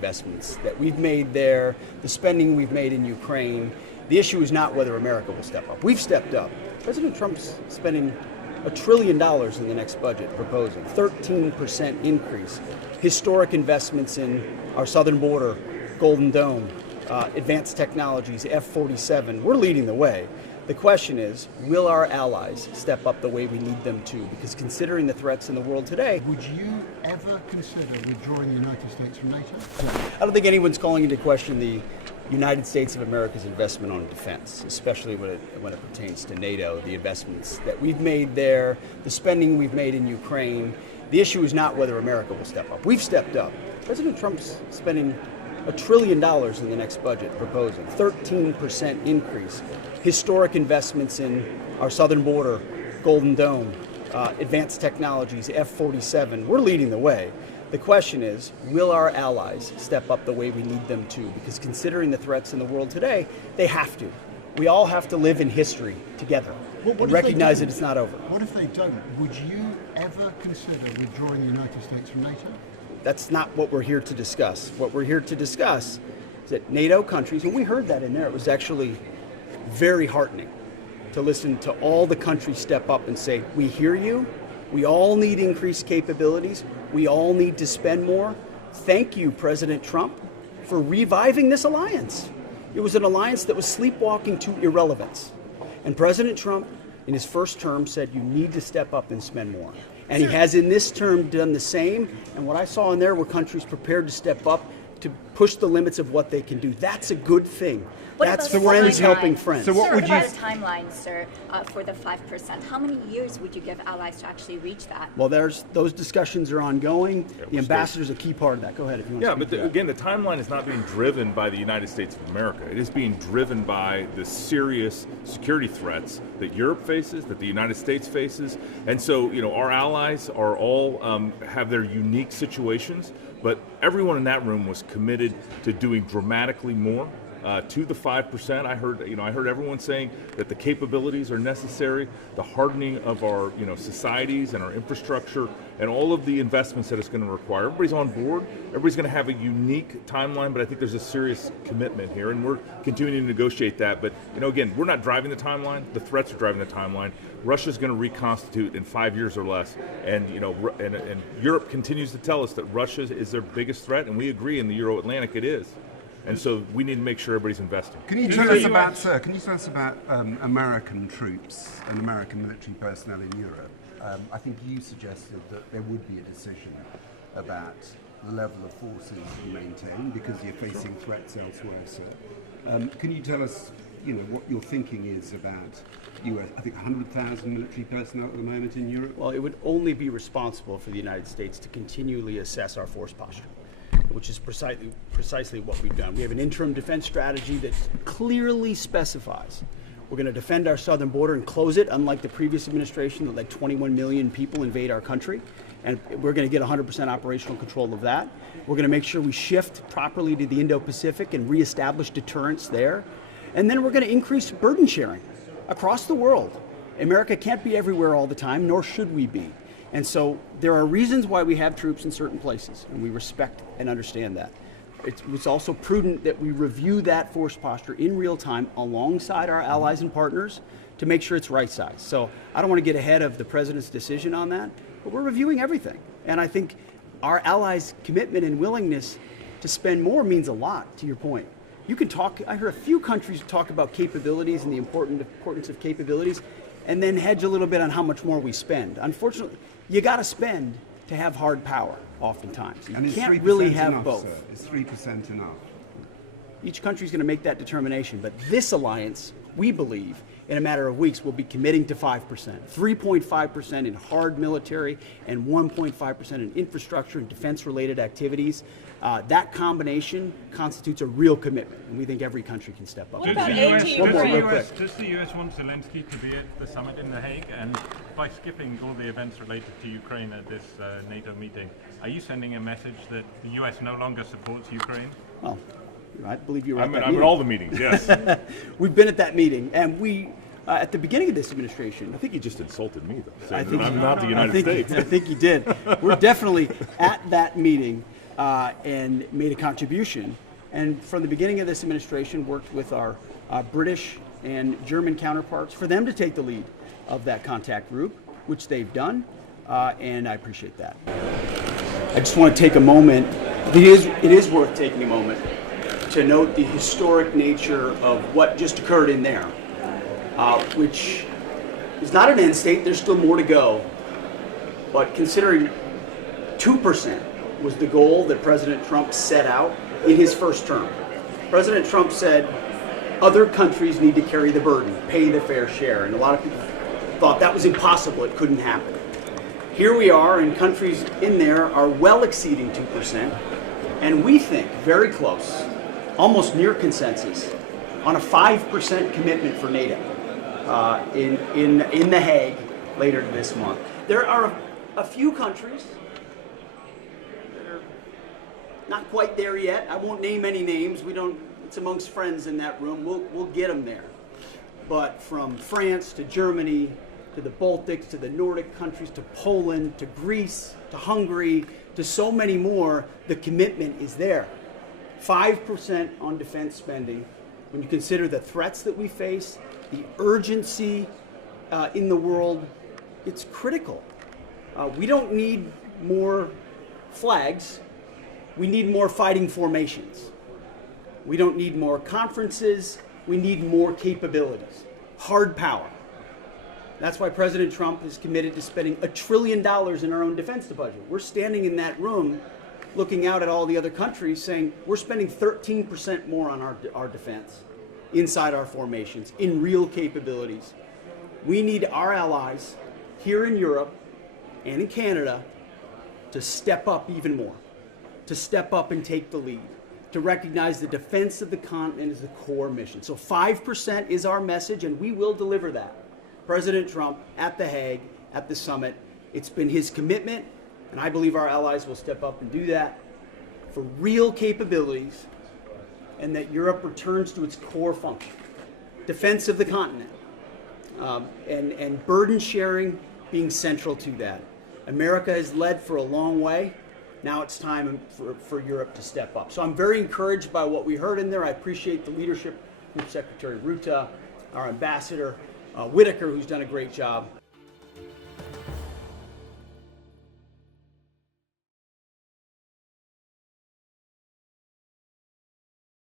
investments that we've made there, the spending we've made in Ukraine. The issue is not whether America will step up. We've stepped up. President Trump's spending $1 trillion in the next budget, proposing 13% increase, historic investments in our southern border, Golden Dome, advanced technologies, F-47. We're leading the way. The question is, will our allies step up the way we need them to? Because considering the threats in the world today, would you ever consider withdrawing the United States from NATO? I don't think anyone's calling into question the United States of America's investment on defense, especially when it pertains to NATO, the investments that we've made there, the spending we've made in Ukraine. The issue is not whether America will step up. We've stepped up. President Trump's spending $1 trillion in the next budget, proposing 13% increase, historic investments in our southern border, Golden Dome, advanced technologies, F-47. We're leading the way. The question is, will our allies step up the way we need them to? Because considering the threats in the world today, they have to. We all have to live in history together and recognize that it's not over. What if they don't? Would you ever consider withdrawing the United States from NATO? That's not what we're here to discuss. What we're here to discuss is that NATO countries, and we heard that in there, it was actually very heartening to listen to all the countries step up and say, we hear you, we all need increased capabilities, we all need to spend more. Thank you, President Trump, for reviving this alliance. It was an alliance that was sleepwalking to irrelevance. And President Trump, in his first term, said you need to step up and spend more. And he has in this term done the same. And what I saw in there were countries prepared to step up to push the limits of what they can do. That's a good thing. That's friends helping friends. So what would you... What about a timeline, sir, for the 5%? How many years would you give allies to actually reach that? Well, those discussions are ongoing. The ambassador is a key part of that. Go ahead if you want to speak to that. Again, the timeline is not being driven by the United States of America. It is being driven by the serious security threats that Europe faces, that the United States faces. And so, our allies are all have their unique situations, but everyone in that room was committed to doing dramatically more. To the 5%, I heard everyone saying that the capabilities are necessary, the hardening of our societies and our infrastructure, and all of the investments that it's going to require. Everybody's on board. Everybody's going to have a unique timeline, but I think there's a serious commitment here, and we're continuing to negotiate that. But again, we're not driving the timeline. The threats are driving the timeline. Russia's going to reconstitute in 5 years or less, and and Europe continues to tell us that Russia is their biggest threat, and we agree in the Euro-Atlantic it is. And so we need to make sure everybody's investing. Can you tell us about, sir, American troops and American military personnel in Europe? I think you suggested that there would be a decision about the level of forces you maintain because you're facing threats elsewhere, sir. Can you tell us, what your thinking is about US, I think 100,000 military personnel at the moment in Europe? Well, it would only be responsible for the United States to continually assess our force posture, which is precisely what we've done. We have an interim defense strategy that clearly specifies we're going to defend our southern border and close it, unlike the previous administration that let 21 million people invade our country. And we're going to get 100% operational control of that. We're going to make sure we shift properly to the Indo-Pacific and reestablish deterrence there. And then we're going to increase burden sharing across the world. America can't be everywhere all the time, nor should we be. And so there are reasons why we have troops in certain places, and we respect and understand that. It's also prudent that we review that force posture in real time alongside our allies and partners to make sure it's right size. So I don't want to get ahead of the president's decision on that, but we're reviewing everything. And I think our allies' commitment and willingness to spend more means a lot, to your point. You can talk, I heard a few countries talk about capabilities and the importance of capabilities, and then hedge a little bit on how much more we spend. Unfortunately, you got to spend to have hard power, oftentimes. You can't really have enough, both. Sir? Is 3% enough? Each country's going to make that determination, but this alliance, we believe, in a matter of weeks, will be committing to 5%. 3.5% in hard military and 1.5% in infrastructure and defense-related activities. That combination constitutes a real commitment, and we think every country can step up. What about aid to Ukraine? Does the US want Zelensky to be at the summit in The Hague? And by skipping all the events related to Ukraine at this NATO meeting, are you sending a message that the US no longer supports Ukraine? Well, I believe you're right. I'm at all the meetings, yes. We've been at that meeting, and we, at the beginning of this administration, I think you just insulted me, though, I saying think that I'm not the United States. I think you did. We're definitely at that meeting. and made a contribution. And from the beginning of this administration, worked with our British and German counterparts for them to take the lead of that contact group, which they've done, and I appreciate that. I just want to take a moment. It is worth taking a moment to note the historic nature of what just occurred in there, which is not an end state. There's still more to go. But considering 2% was the goal that President Trump set out in his first term, President Trump said other countries need to carry the burden, pay the fair share, and a lot of people thought that was impossible. It couldn't happen. Here we are, and countries in there are well exceeding 2%, and we think very close, almost near consensus, on a 5% commitment for NATO in The Hague later this month. There are a few countries that are not quite there yet. I won't name any names. It's amongst friends in that room. We'll get them there. But from France to Germany, to the Baltics, to the Nordic countries, to Poland, to Greece, to Hungary, to so many more, the commitment is there. 5% on defense spending. When you consider the threats that we face, the urgency in the world, it's critical. We don't need more flags. We need more fighting formations. We don't need more conferences. We need more capabilities. Hard power. That's why President Trump is committed to spending $1 trillion in our own defense budget. We're standing in that room looking out at all the other countries saying we're spending 13% more on our defense inside our formations, in real capabilities. We need our allies here in Europe and in Canada to step up even more, to step up and take the lead, to recognize the defense of the continent as the core mission. So 5% is our message, and we will deliver that. President Trump at The Hague, at the summit, it's been his commitment, and I believe our allies will step up and do that for real capabilities, and that Europe returns to its core function, defense of the continent, and burden sharing being central to that. America has led for a long way. Now it's time for Europe to step up. So I'm very encouraged by what we heard in there. I appreciate the leadership, Group Secretary Ruta, our Ambassador Whitaker, who's done a great job.